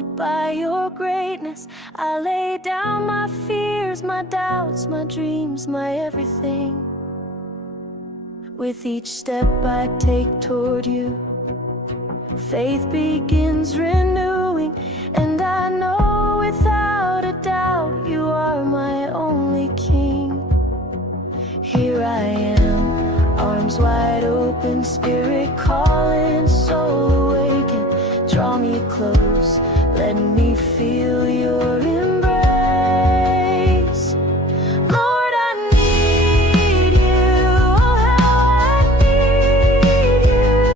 humbled by your greatness. I lay down my fears, my doubts, my dreams, my everything. With each step I take toward you, faith begins